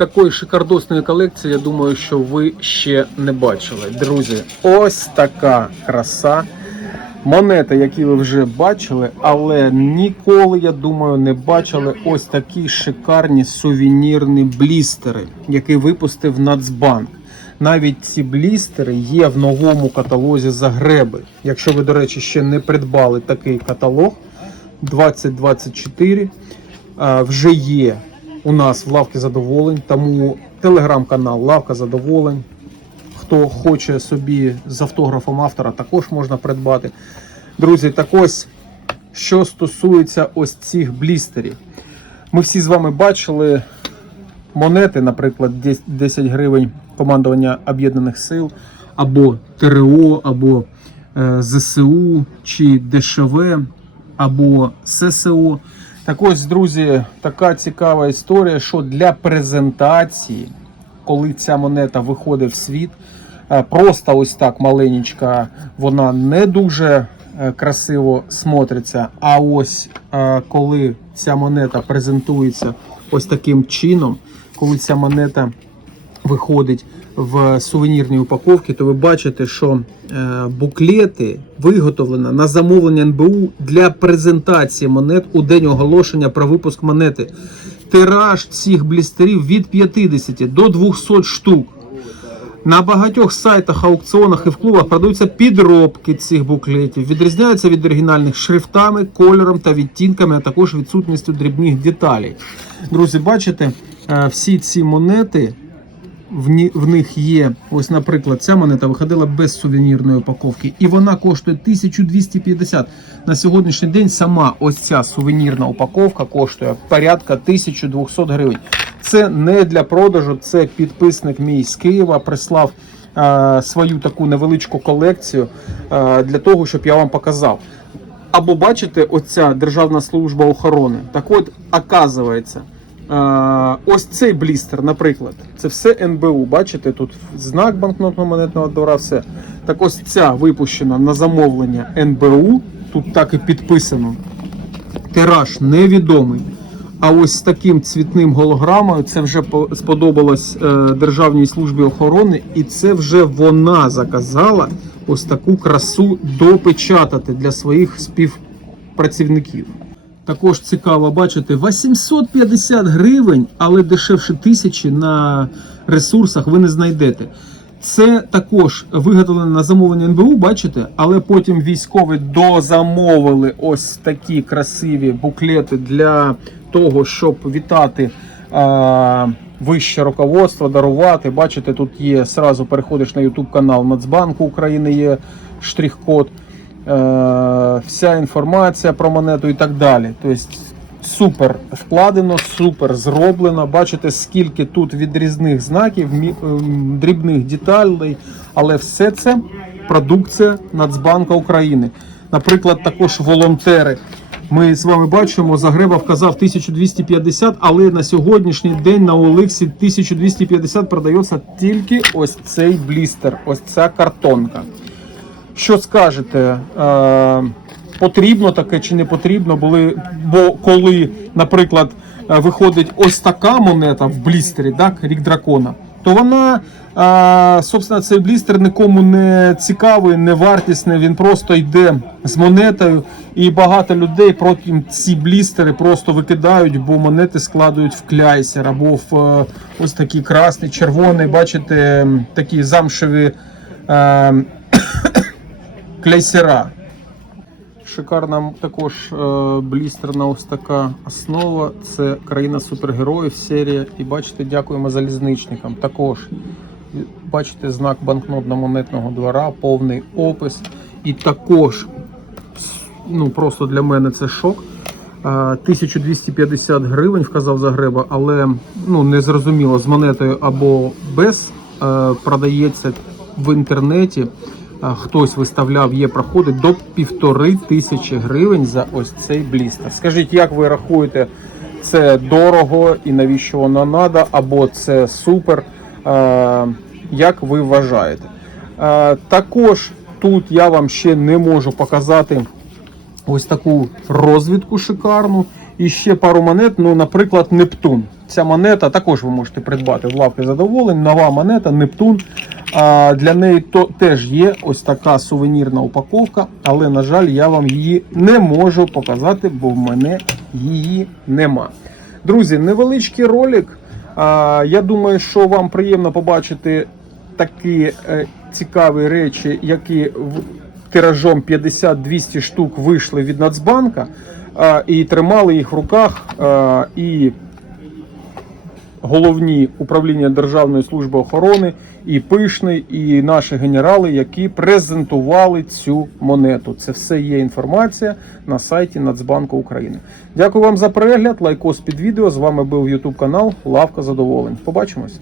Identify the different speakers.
Speaker 1: такої шикардосної колекції, я думаю, що ви ще не бачили. Друзі, ось така краса. Монети, які ви вже бачили, але ніколи, я думаю, не бачили ось такі шикарні сувенірні блістери, які випустив Нацбанк. Навіть ці блістери є в новому каталозі Загреби. Якщо ви, до речі, ще не придбали такий каталог 2024, вже є у нас в лавці задоволень, тому телеграм-канал Лавка Задоволень. Хто хоче собі з автографом автора, також можна придбати. Друзі, так ось, що стосується ось цих блістерів. Ми всі з вами бачили монети, наприклад, 10 гривень командування Об'єднаних Сил, або ТРО, або е, ЗСУ, чи ДШВ, або ССО. Так ось, друзі, така цікава історія, що для презентації, коли ця монета виходить в світ, е, просто ось так маленечка, вона не дуже е, красиво смотриться. А ось е, коли ця монета презентується ось таким чином, коли ця монета виходить в сувенірній упаковці, то ви бачите, що е, буклети виготовлено на замовлення НБУ для презентації монет у день оголошення про випуск монети. Тираж цих блістерів від 50 до 200 штук. На багатьох сайтах, аукціонах і в клубах продаються підробки цих буклетів. Відрізняються від оригінальних шрифтами, кольором та відтінками, а також відсутністю дрібних деталей. Друзі, бачите, е, всі ці монети. В, ні, в них є, ось, наприклад, ця монета виходила без сувенірної упаковки, і вона коштує 1250. На сьогоднішній день сама ось ця сувенірна упаковка коштує порядка 1200 гривень. Це не для продажу, це підписник мій з Києва прислав е, свою таку невеличку колекцію е, для того, щоб я вам показав. Або бачите, оця Державна служба охорони. Так от, оказується, ось цей блістер, наприклад, це все НБУ. Бачите, тут знак банкнотно-монетного двора, все. Так ось ця випущена на замовлення НБУ, тут так і підписано. Тираж невідомий. А ось з таким цвітним голограмою це вже сподобалось е, Державній службі охорони, і це вже вона заказала ось таку красу допечатати для своїх співпрацівників. Також цікаво бачити 850 гривень, але дешевше тисячі на ресурсах ви не знайдете. Це також виготовлено на замовлення НБУ, бачите, але потім військові дозамовили ось такі красиві буклети для того, щоб вітати е, вище руководство, дарувати. Бачите, тут є сразу переходиш на YouTube канал Нацбанку України, є штрих-код, вся інформація про монету і так далі. Тобто супер вкладено, супер зроблено. Бачите, скільки тут відрізних знаків, ем, дрібних деталей, але все це продукція Нацбанка України. Наприклад, також волонтери. Ми з вами бачимо, Загреба вказав 1250, але на сьогоднішній день на Олексі 1250 продається тільки ось цей блістер, ось ця картонка. Що скажете? Е, потрібно таке чи не потрібно? Були, бо коли, наприклад, е, виходить ось така монета в блістері, так, рік дракона, то вона, е, собственно, цей блістер нікому не цікавий, не вартісний. Він просто йде з монетою, і багато людей потім ці блістери просто викидають, бо монети складують в кляйсер або в ось такі красний, червоний, бачите, такі замшеві. Е, кляйсера. Шикарна також е, блістерна ось така основа. Це країна супергероїв серія. І бачите, дякуємо залізничникам. Також бачите знак банкнотно-монетного двора, повний опис. І також, ну просто для мене це шок. Е, 1250 гривень вказав Загреба, але ну не зрозуміло з монетою або без е, продається в інтернеті. Хтось виставляв, є проходить до півтори тисячі гривень за ось цей блістер. Скажіть, як ви рахуєте, це дорого і навіщо воно треба, або це супер? Як ви вважаєте? Також тут я вам ще не можу показати ось таку розвідку шикарну. І ще пару монет, ну, наприклад, Нептун. Ця монета також ви можете придбати в лавки задоволень. Нова монета Нептун. А, для неї то теж є ось така сувенірна упаковка, але, на жаль, я вам її не можу показати, бо в мене її нема. Друзі, невеличкий ролик. А, я думаю, що вам приємно побачити такі е, цікаві речі, які тиражом 50-200 штук вийшли від Нацбанка і тримали їх в руках. і головні управління Державної служби охорони, і Пишний, і наші генерали, які презентували цю монету. Це все є інформація на сайті Нацбанку України. Дякую вам за перегляд. Лайкос під відео. З вами був YouTube канал Лавка Задоволень. Побачимось.